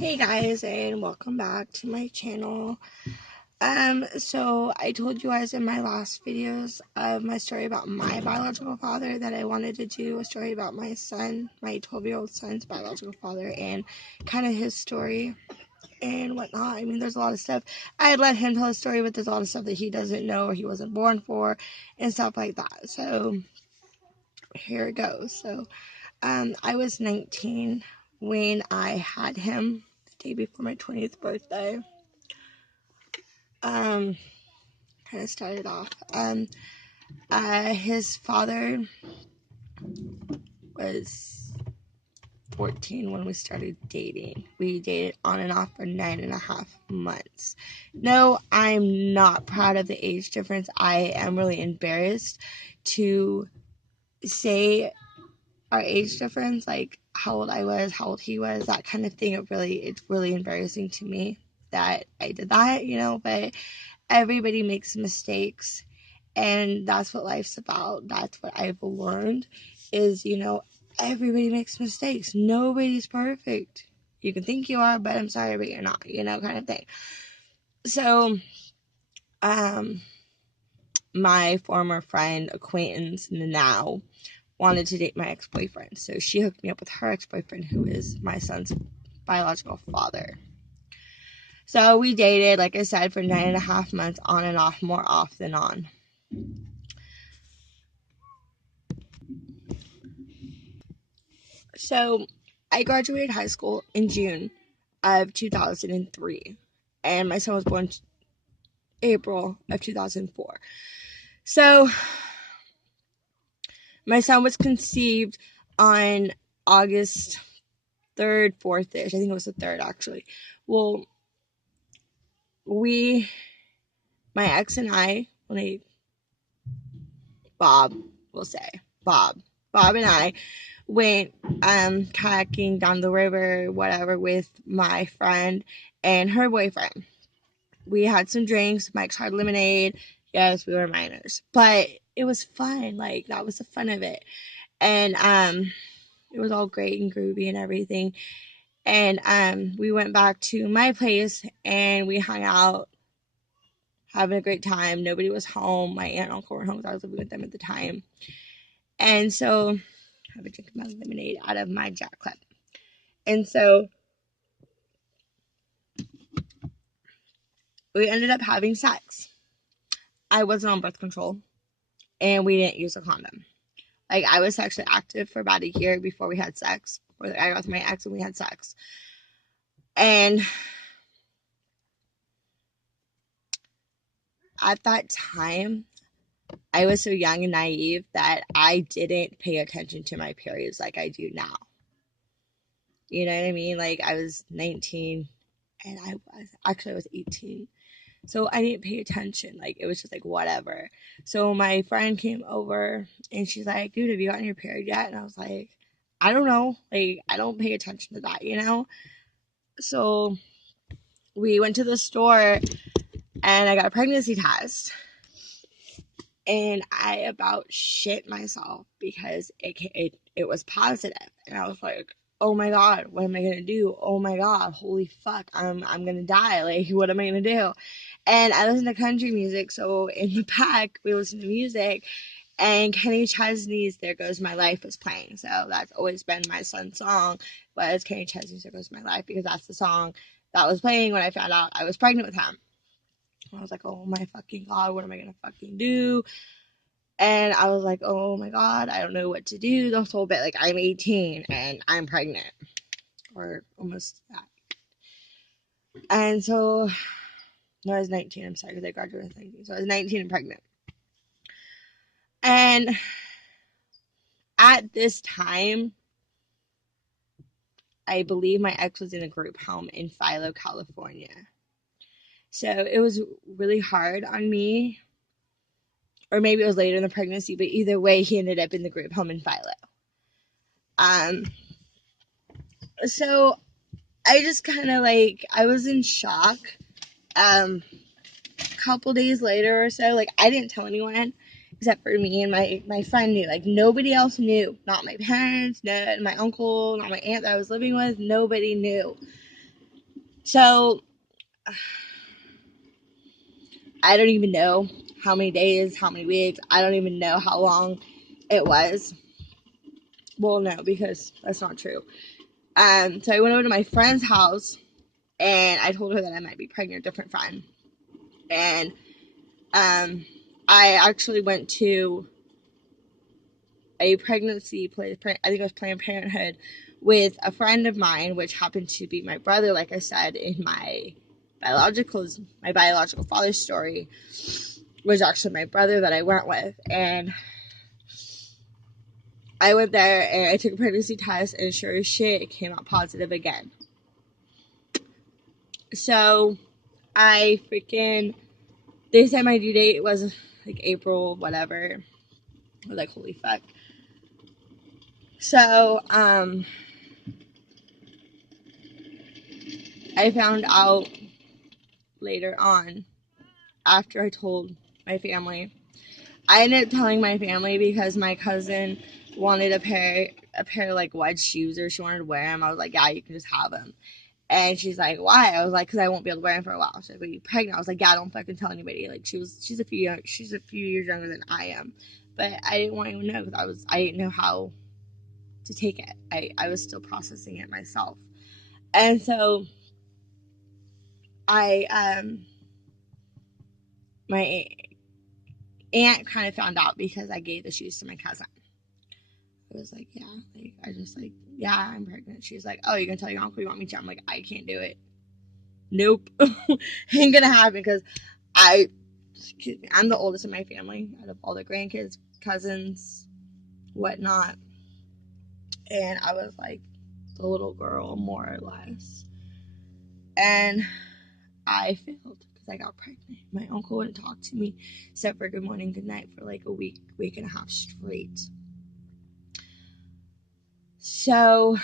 Hey guys, and welcome back to my channel. So I told you guys in my last videos of my story about my biological father that I wanted to do a story about my son, my 12-year-old son's biological father, and kind of his story and whatnot. I mean, there's a lot of stuff. I let him tell the story, but there's a lot of stuff that he doesn't know or he wasn't born for and stuff like that. So here it goes. So I was 19 when I had him the day before my 20th birthday. Kind of started off. His father was 14 when we started dating. We dated on and off for 9.5 months. No, I'm not proud of the age difference. I am really embarrassed to say our age difference, like how old I was, how old he was, that kind of thing. It's really embarrassing to me that I did that, but everybody makes mistakes, and that's what life's about. That's what I've learned is, everybody makes mistakes. Nobody's perfect. You can think you are, but I'm sorry, but you're not, kind of thing. So, my former friend, acquaintance now, wanted to date my ex-boyfriend. So she hooked me up with her ex-boyfriend, who is my son's biological father. So we dated, like I said, for 9.5 months, on and off, more off than on. So I graduated high school in June of 2003, and my son was born April of 2004. So my son was conceived on August 3rd, 4th-ish. I think it was the 3rd, actually. Well, my ex and I, Bob and I went kayaking down the river, whatever, with my friend and her boyfriend. We had some drinks. Mike's Hard Lemonade. Yes, we were minors, but it was fun. Like, that was the fun of it. And it was all great and groovy and everything. And we went back to my place and we hung out, having a great time. Nobody was home. My aunt and uncle were home because I was living with them at the time. And so I have a drink of my lemonade out of my Jack Club. And so we ended up having sex. I wasn't on birth control, and we didn't use a condom. Like, I was sexually active for about a year before we had sex. Or I got with my ex and we had sex. And at that time, I was so young and naive that I didn't pay attention to my periods like I do now. You know what I mean? Like, I was 19 and I was 18. So I didn't pay attention. Like, it was just like, whatever. So my friend came over and she's like, dude, have you gotten your period yet? And I was like, I don't know. Like, I don't pay attention to that. So we went to the store and I got a pregnancy test. And I about shit myself because it was positive. And I was like, oh my God, what am I going to do? Oh my God, holy fuck, I'm going to die. Like, what am I going to do? And I listen to country music. So in the back, we listen to music. And Kenny Chesney's There Goes My Life was playing. So that's always been my son's song, was Kenny Chesney's There Goes My Life, because that's the song that was playing when I found out I was pregnant with him. I was like, oh my fucking God, what am I going to fucking do? And I was like, oh my God, I don't know what to do the whole bit. Like, I'm 18 and I'm pregnant. Or almost that. And so, no, I was 19. I'm sorry, because I graduated at 19. So I was 19 and pregnant. And at this time, I believe my ex was in a group home in Philo, California. So it was really hard on me. Or maybe it was later in the pregnancy, but either way, he ended up in the group home in Philo. So I just kind of I was in shock. A couple days later or so, I didn't tell anyone except for me and my friend knew. Nobody else knew. Not my parents, not my uncle, not my aunt that I was living with. Nobody knew. So I don't even know how many days, how many weeks. I don't even know how long it was. Well, no, because that's not true. So I went over to my friend's house and I told her that I might be pregnant, a different friend. And I actually went to a pregnancy place, I think it was Planned Parenthood, with a friend of mine, which happened to be my brother, like I said, in my biological father's story, was actually my brother that I went with. And I went there and I took a pregnancy test, and sure as shit, it came out positive again. So they said my due date was like April, whatever. I was like, holy fuck. So, I found out later on after I told my family. I ended up telling my family because my cousin wanted a pair of like wedge shoes, or she wanted to wear them. I was like, yeah, you can just have them. And she's like, why? I was like, because I won't be able to wear them for a while. She's like, are you pregnant? I was like, yeah, don't fucking tell anybody. Like she's a few years younger than I am, but I didn't want anyone to know because I didn't know how to take it. I was still processing it myself, and so I my aunt kind of found out because I gave the shoes to my cousin. I was like, yeah, like I just like, yeah, I'm pregnant. She's like, oh, you're gonna tell your uncle you want me to? I'm like, I can't do it. Nope, ain't gonna happen because I'm the oldest in my family out of all the grandkids, cousins, whatnot, and I was like the little girl more or less, and I failed because I got pregnant. My uncle wouldn't talk to me except for good morning, good night for like a week and a half straight. So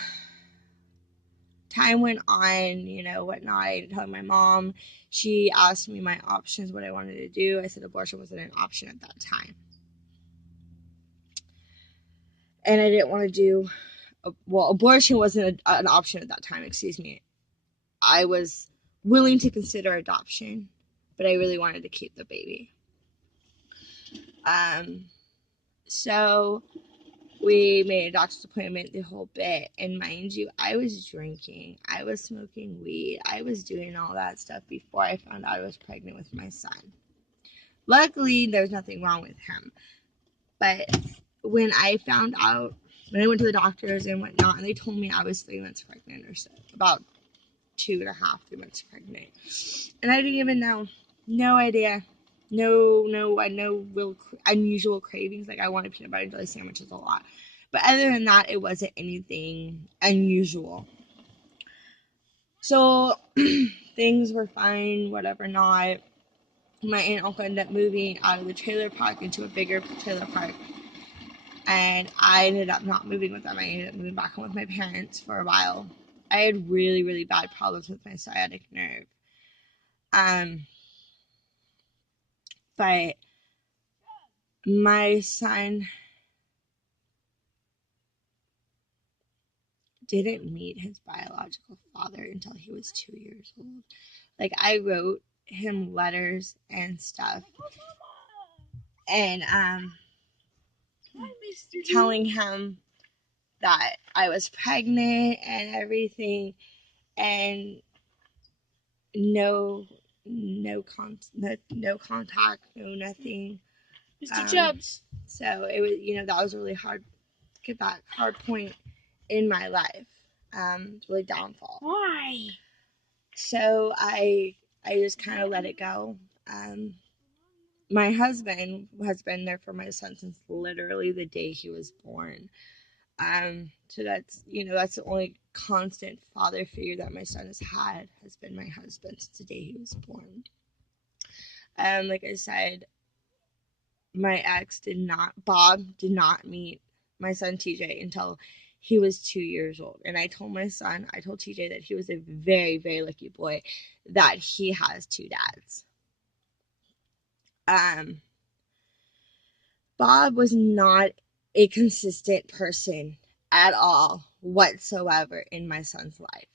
time went on, whatnot. I didn't tell my mom. She asked me my options, what I wanted to do. I said abortion wasn't an option at that time. And I didn't want to do, abortion wasn't an option at that time, excuse me. I was willing to consider adoption, but I really wanted to keep the baby. So we made a doctor's appointment, the whole bit. And mind you, I was drinking, I was smoking weed, I was doing all that stuff before I found out I was pregnant with my son. Luckily, there's nothing wrong with him. But when I found out, when I went to the doctors and whatnot, and they told me I was 3 months pregnant or so, about 2.5, 3 months pregnant. And I didn't even know. No idea. No, I know real unusual cravings. Like I wanted peanut butter and jelly sandwiches a lot. But other than that, it wasn't anything unusual. So things were fine, whatever not. My aunt and uncle ended up moving out of the trailer park into a bigger trailer park. And I ended up not moving with them. I ended up moving back home with my parents for a while. I had really, really bad problems with my sciatic nerve. But my son didn't meet his biological father until he was 2 years old. Like I wrote him letters and stuff, and telling him that I was pregnant and everything, and no contact, no nothing. Mr. Chubbs. So it was, that was really hard. Get that hard point in my life. Really downfall. Why? So I just kind of let it go. My husband has been there for my son since literally the day he was born. So that's the only constant father figure that my son has been my husband since the day he was born. Like I said, Bob did not meet my son TJ until he was 2 years old. And I told TJ that he was a very, very lucky boy that he has two dads. Bob was not a consistent person at all whatsoever in my son's life.